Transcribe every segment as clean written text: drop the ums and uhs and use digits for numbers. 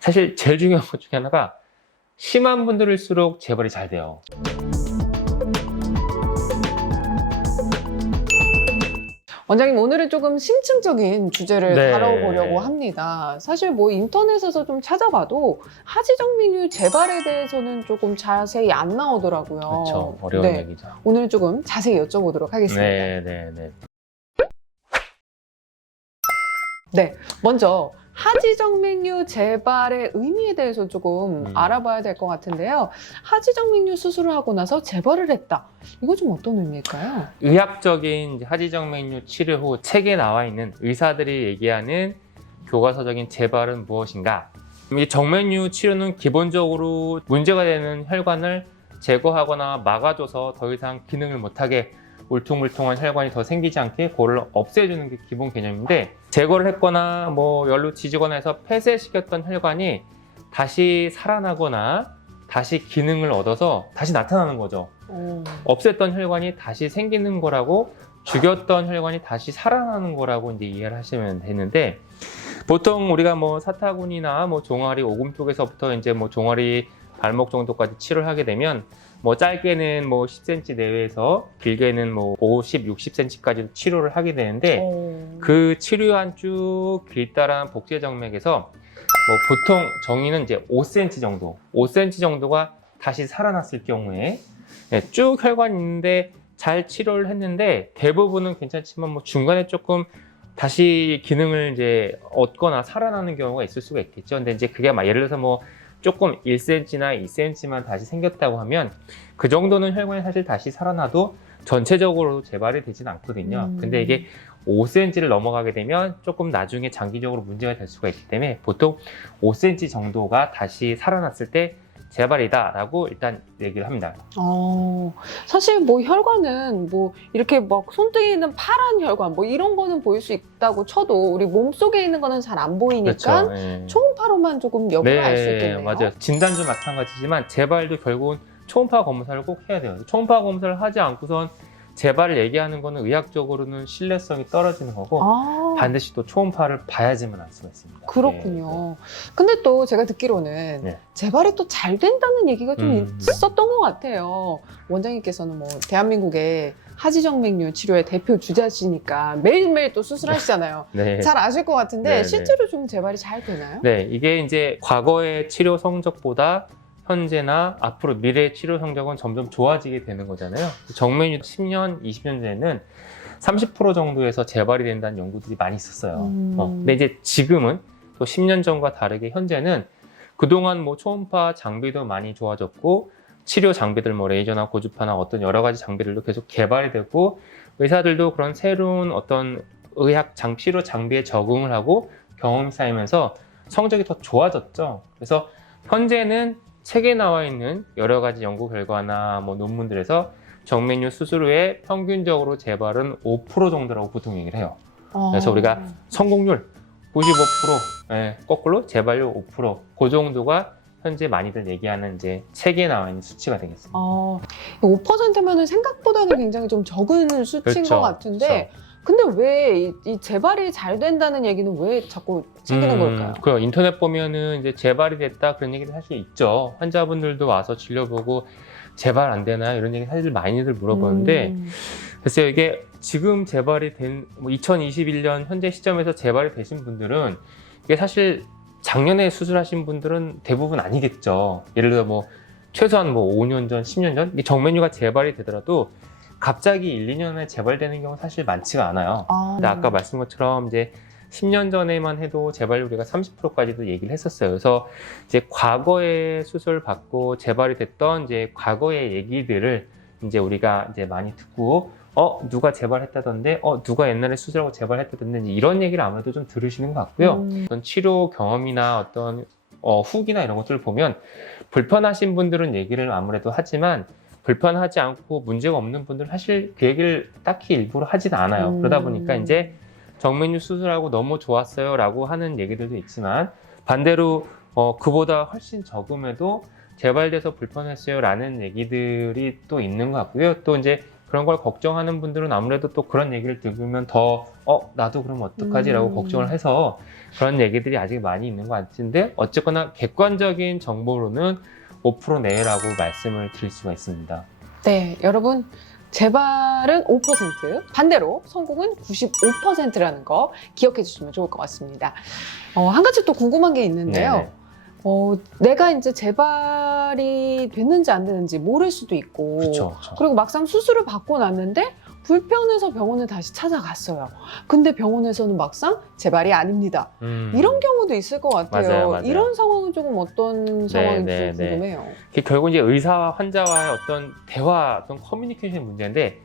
사실 제일 중요한 것 중에 하나가 심한 분들일수록 재발이 잘 돼요. 원장님, 오늘은 조금 심층적인 주제를 네. 다뤄보려고 합니다. 사실 뭐 인터넷에서 좀 찾아봐도 하지정맥류 재발에 대해서는 조금 자세히 안 나오더라고요. 그렇죠. 어려운 네. 얘기죠. 오늘은 조금 자세히 여쭤보도록 하겠습니다. 네. 네, 먼저 하지정맥류 재발의 의미에 대해서 조금 알아봐야 될 것 같은데요. 하지정맥류 수술을 하고 나서 재발을 했다. 이거 좀 어떤 의미일까요? 의학적인 하지정맥류 치료 후 책에 나와 있는 의사들이 얘기하는 교과서적인 재발은 무엇인가? 이 정맥류 치료는 기본적으로 문제가 되는 혈관을 제거하거나 막아줘서 더 이상 기능을 못하게 울퉁불퉁한 혈관이 더 생기지 않게 그걸 없애주는 게 기본 개념인데, 제거를 했거나 뭐 열로 지지거나 해서 폐쇄시켰던 혈관이 다시 살아나거나 다시 기능을 얻어서 다시 나타나는 거죠. 없앴던 혈관이 다시 생기는 거라고, 죽였던 혈관이 다시 살아나는 거라고 이제 이해를 하시면 되는데, 보통 우리가 뭐 사타구니나 뭐 종아리 오금 쪽에서부터 이제 뭐 종아리 발목 정도까지 치료를 하게 되면 뭐 짧게는 뭐 10cm 내외에서 길게는 뭐 50, 60cm까지 치료를 하게 되는데, 그 치료한 쭉 길다란 복제정맥에서 뭐 보통 정의는 이제 5cm 정도, 5cm 정도가 다시 살아났을 경우에 쭉 혈관이 있는데 잘 치료를 했는데 대부분은 괜찮지만 뭐 중간에 조금 다시 기능을 이제 얻거나 살아나는 경우가 있을 수가 있겠죠. 근데 이제 그게 막 예를 들어서 뭐 조금 1cm나 2cm만 다시 생겼다고 하면 그 정도는 혈관이 사실 다시 살아나도 전체적으로 재발이 되진 않거든요. 근데 이게 5cm를 넘어가게 되면 조금 나중에 장기적으로 문제가 될 수가 있기 때문에 보통 5cm 정도가 다시 살아났을 때 재발이다 라고 일단 얘기를 합니다. 사실 뭐 혈관은 뭐 이렇게 막 손등에 있는 파란 혈관 뭐 이런 거는 보일 수 있다고 쳐도 우리 몸속에 있는 거는 잘 안 보이니까 그렇죠. 네. 초음파로만 조금 여부가 알 수 있겠네요. 맞아요. 진단도 마찬가지지만 재발도 결국은 초음파 검사를 꼭 해야 돼요. 초음파 검사를 하지 않고선 재발을 얘기하는 거는 의학적으로는 신뢰성이 떨어지는 거고, 반드시 또 초음파를 봐야지만 알 수가 있습니다. 그렇군요. 근데 또 제가 듣기로는 네. 재발이 또 잘 된다는 얘기가 좀 있었던 것 같아요. 원장님께서는 뭐 대한민국의 하지정맥류 치료의 대표 주자시니까 매일매일 또 수술하시잖아요. 네. 잘 아실 것 같은데 네. 실제로 좀 재발이 잘 되나요? 네, 이게 이제 과거의 치료 성적보다 현재나 앞으로 미래의 치료 성적은 점점 좋아지게 되는 거잖아요. 정맥류 10년, 20년 전에는 30% 정도에서 재발이 된다는 연구들이 많이 있었어요. 근데 이제 지금은 또 10년 전과 다르게 현재는 그동안 뭐 초음파 장비도 많이 좋아졌고, 치료 장비들 뭐 레이저나 고주파나 어떤 여러 가지 장비들도 계속 개발이 되고, 의사들도 그런 새로운 어떤 치료 장비에 적응을 하고 경험이 쌓이면서 성적이 더 좋아졌죠. 그래서 현재는 책에 나와 있는 여러 가지 연구 결과나 뭐 논문들에서 정맥류 수술 후에 평균적으로 재발은 5% 정도라고 보통 얘기를 해요. 그래서 우리가 성공률 95%, 거꾸로 재발률 5%, 그 정도가 현재 많이들 얘기하는 이제 책에 나와 있는 수치가 되겠습니다. 5%면은 생각보다는 굉장히 좀 적은 수치인 그렇죠, 것 같은데, 근데 왜 이 재발이 잘 된다는 얘기는 왜 자꾸 생기는 걸까요? 그 인터넷 보면은 이제 재발이 됐다 그런 얘기를 할 수 있죠. 환자분들도 와서 진료보고 재발 안 되나요? 이런 얘기 사실 많이들 물어보는데, 글쎄요, 이게 지금 재발이 된, 뭐 2021년 현재 시점에서 재발이 되신 분들은 이게 사실 작년에 수술하신 분들은 대부분 아니겠죠. 예를 들어 뭐 최소한 뭐 5년 전, 10년 전, 이 정맥류가 재발이 되더라도 갑자기 1, 2년에 재발되는 경우는 사실 많지가 않아요. 근데 아까 말씀한 것처럼 이제 10년 전에만 해도 재발률이 30%까지도 얘기를 했었어요. 그래서 이제 과거에 수술 받고 재발이 됐던 이제 과거의 얘기들을 이제 우리가 이제 많이 듣고, 누가 재발했다던데, 누가 옛날에 수술하고 재발했다던데, 이런 얘기를 아무래도 좀 들으시는 것 같고요. 어떤 치료 경험이나 어떤 후기나 이런 것들을 보면 불편하신 분들은 얘기를 아무래도 하지만, 불편하지 않고 문제가 없는 분들은 사실 그 얘기를 딱히 일부러 하진 않아요. 그러다 보니까 이제 정맥류 수술하고 너무 좋았어요 라고 하는 얘기들도 있지만, 반대로 그보다 훨씬 적음에도 재발돼서 불편했어요 라는 얘기들이 또 있는 것 같고요. 또 이제 그런 걸 걱정하는 분들은 아무래도 또 그런 얘기를 들으면 더 나도 그럼 어떡하지라고 걱정을 해서 그런 얘기들이 아직 많이 있는 것 같은데 어쨌거나 객관적인 정보로는 5% 내외라고 말씀을 드릴 수가 있습니다. 네, 여러분 재발은 5%, 반대로 성공은 95%라는 거 기억해 주시면 좋을 것 같습니다. 한 가지 또 궁금한 게 있는데요. 네네. 내가 이제 재발이 됐는지 안 됐는지 모를 수도 있고, 그렇죠. 그리고 막상 수술을 받고 났는데 불편해서 병원을 다시 찾아갔어요. 근데 병원에서는 막상 재발이 아닙니다. 이런 경우도 있을 것 같아요. 맞아요. 이런 상황은 조금 어떤 상황인지 궁금해요. 결국 이제 의사와 환자와의 어떤 대화, 어떤 커뮤니케이션 문제인데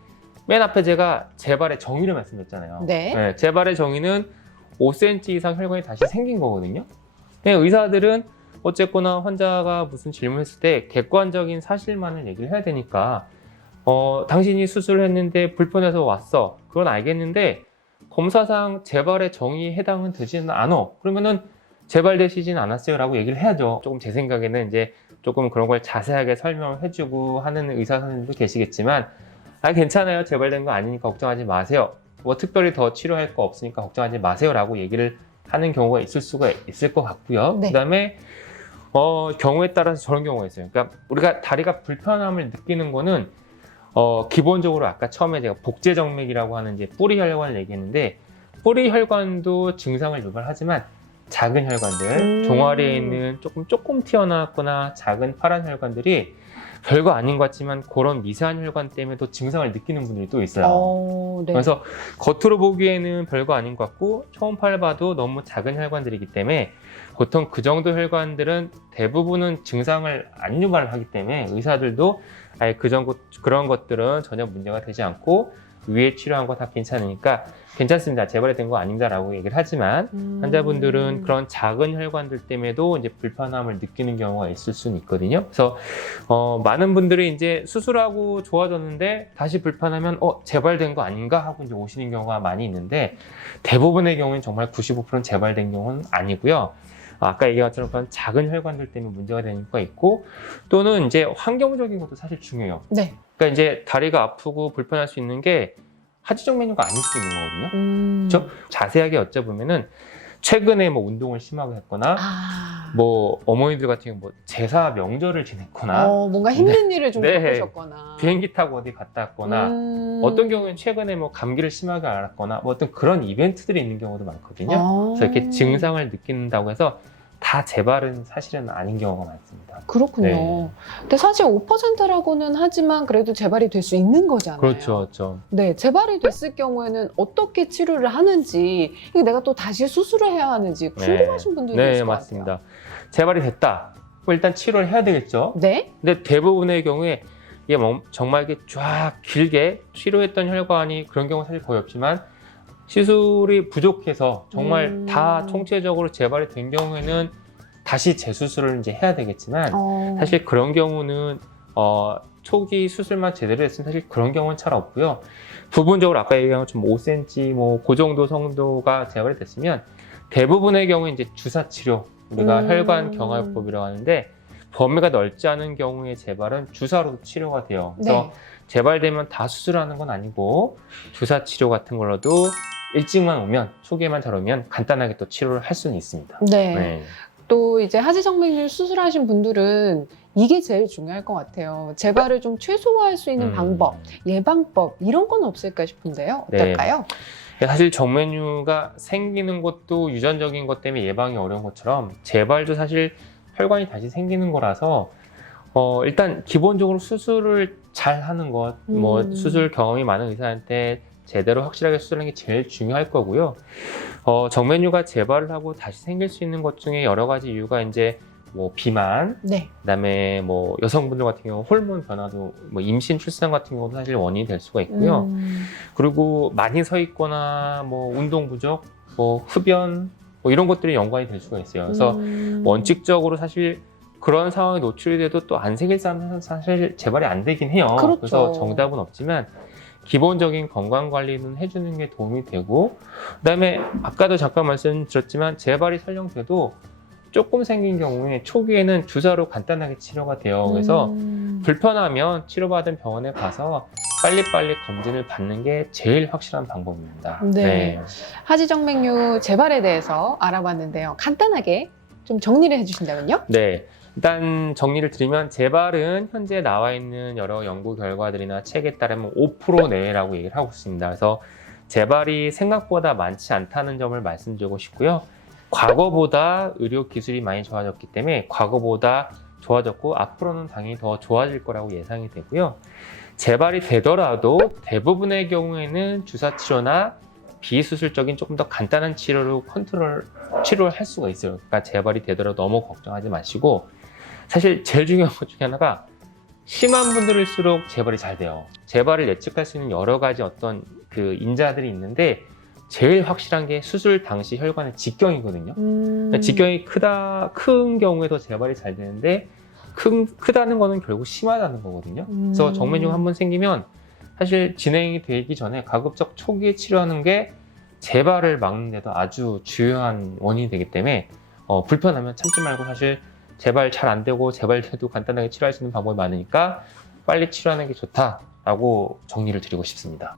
맨 앞에 제가 재발의 정의를 말씀드렸잖아요. 네. 재발의 정의는 5cm 이상 혈관이 다시 생긴 거거든요. 의사들은 어쨌거나 환자가 무슨 질문했을 때 객관적인 사실만을 얘기를 해야 되니까 당신이 수술을 했는데 불편해서 왔어. 그건 알겠는데 검사상 재발의 정의에 해당은 되지는 않아. 그러면은 재발되시진 않았어요 라고 얘기를 해야죠. 조금 제 생각에는 이제 조금 그런 걸 자세하게 설명을 해주고 하는 의사 선생님도 계시겠지만 괜찮아요. 재발된 거 아니니까 걱정하지 마세요. 뭐 특별히 더 치료할 거 없으니까 걱정하지 마세요 라고 얘기를 하는 경우가 있을 수가 있을 것 같고요. 네. 그다음에 경우에 따라서 저런 경우가 있어요. 그러니까 우리가 다리가 불편함을 느끼는 거는 기본적으로 아까 처음에 제가 복제정맥이라고 하는 이제 뿌리 혈관을 얘기했는데 뿌리 혈관도 증상을 유발하지만 작은 혈관들, 종아리에 있는 조금 튀어나왔거나 작은 파란 혈관들이 별거 아닌 것 같지만 그런 미세한 혈관 때문에도 증상을 느끼는 분들이 또 있어요. 네. 그래서 겉으로 보기에는 별거 아닌 것 같고 초음파를 봐도 너무 작은 혈관들이기 때문에 보통 그 정도 혈관들은 대부분은 증상을 안 유발하기 때문에 의사들도 그런 것들은 전혀 문제가 되지 않고 위에 치료한 거 다 괜찮으니까 괜찮습니다. 재발이 된 거 아닙니다 라고 얘기를 하지만 환자분들은 그런 작은 혈관들 때문에도 이제 불편함을 느끼는 경우가 있을 수는 있거든요. 그래서 많은 분들이 이제 수술하고 좋아졌는데 다시 불편하면 재발된 거 아닌가 하고 이제 오시는 경우가 많이 있는데 대부분의 경우는 정말 95%는 재발된 경우는 아니고요. 아까 얘기한 것처럼 그런 작은 혈관들 때문에 문제가 되는 경우가 있고 또는 이제 환경적인 것도 사실 중요해요. 네. 그러니까 이제 다리가 아프고 불편할 수 있는 게 하지정 메뉴가 아닐 수도 있는 거거든요. 그렇죠? 자세하게 여쭤보면은 최근에 뭐 운동을 심하게 했거나 뭐 어머니들 같은 경우 뭐 제사 명절을 지냈거나 뭔가 힘든 일을 좀 네. 겪으셨거나 비행기 타고 어디 갔다 왔거나 어떤 경우에는 최근에 뭐 감기를 심하게 앓았거나 뭐 어떤 그런 이벤트들이 있는 경우도 많거든요. 그래서 이렇게 증상을 느낀다고 해서 다 재발은 사실은 아닌 경우가 많습니다. 그렇군요. 네. 근데 사실 5%라고는 하지만 그래도 재발이 될 수 있는 거잖아요. 그렇죠. 네, 재발이 됐을 경우에는 어떻게 치료를 하는지, 이게 내가 또 다시 수술을 해야 하는지 궁금하신 분들이 네, 있을 것 맞습니다. 같아요. 재발이 됐다. 그럼 일단 치료를 해야 되겠죠. 네? 근데 대부분의 경우에 이게 정말 이렇게 쫙 길게 치료했던 혈관이 그런 경우 사실 거의 없지만 시술이 부족해서 정말 다 총체적으로 재발이 된 경우에는 다시 재수술을 이제 해야 되겠지만 사실 그런 경우는 초기 수술만 제대로 했으면 사실 그런 경우는 잘 없고요. 부분적으로 아까 얘기한 것처럼 5cm 뭐 그 정도 정도가 재발이 됐으면 대부분의 경우 이제 주사 치료 우리가 혈관 경화요법이라고 하는데 범위가 넓지 않은 경우의 재발은 주사로 치료가 돼요. 그래서 재발되면 다 수술하는 건 아니고 주사 치료 같은 걸로도 일찍만 오면 초기에만 잘 오면 간단하게 또 치료를 할 수는 있습니다. 네. 또 이제 하지정맥류 수술하신 분들은 이게 제일 중요할 것 같아요. 재발을 좀 최소화할 수 있는 방법, 예방법 이런 건 없을까 싶은데요. 어떨까요? 사실 정맥류가 생기는 것도 유전적인 것 때문에 예방이 어려운 것처럼 재발도 사실 혈관이 다시 생기는 거라서 일단 기본적으로 수술을 잘 하는 것, 뭐 수술 경험이 많은 의사한테 제대로 확실하게 수술하는 게 제일 중요할 거고요. 정맥류가 재발을 하고 다시 생길 수 있는 것 중에 여러 가지 이유가 이제 뭐 비만, 그다음에 뭐 여성분들 같은 경우 호르몬 변화도 뭐 임신 출산 같은 경우도 사실 원인이 될 수가 있고요. 그리고 많이 서 있거나 뭐 운동 부족, 뭐 흡연 뭐 이런 것들이 연관이 될 수가 있어요. 그래서 원칙적으로 사실 그런 상황에 노출이 돼도 또 안 생길 사람은 사실 재발이 안 되긴 해요. 그렇죠. 그래서 정답은 없지만 기본적인 건강 관리는 해주는 게 도움이 되고, 그다음에 아까도 잠깐 말씀드렸지만 재발이 설령 돼도 조금 생긴 경우에 초기에는 주사로 간단하게 치료가 돼요. 그래서 불편하면 치료받은 병원에 가서 빨리빨리 검진을 받는 게 제일 확실한 방법입니다. 네. 하지정맥류 재발에 대해서 알아봤는데요. 간단하게 좀 정리를 해주신다면요? 네. 일단 정리를 드리면 재발은 현재 나와 있는 여러 연구 결과들이나 책에 따르면 5% 내외라고 얘기를 하고 있습니다. 그래서 재발이 생각보다 많지 않다는 점을 말씀드리고 싶고요. 과거보다 의료 기술이 많이 좋아졌기 때문에 과거보다 좋아졌고 앞으로는 당연히 더 좋아질 거라고 예상이 되고요. 재발이 되더라도 대부분의 경우에는 주사 치료나 비수술적인 조금 더 간단한 치료로 치료를 할 수가 있어요. 그러니까 재발이 되더라도 너무 걱정하지 마시고, 사실 제일 중요한 것 중에 하나가 심한 분들일수록 재발이 잘 돼요. 재발을 예측할 수 있는 여러 가지 어떤 그 인자들이 있는데 제일 확실한 게 수술 당시 혈관의 직경이거든요. 그러니까 직경이 큰 경우에 더 재발이 잘 되는데 크다는 거는 결국 심하다는 거거든요. 그래서 정맥류가 한번 생기면 사실 진행이 되기 전에 가급적 초기에 치료하는 게 재발을 막는 데도 아주 중요한 원인이 되기 때문에 불편하면 참지 말고, 사실 재발 잘 안 되고 재발돼도 간단하게 치료할 수 있는 방법이 많으니까 빨리 치료하는 게 좋다라고 정리를 드리고 싶습니다.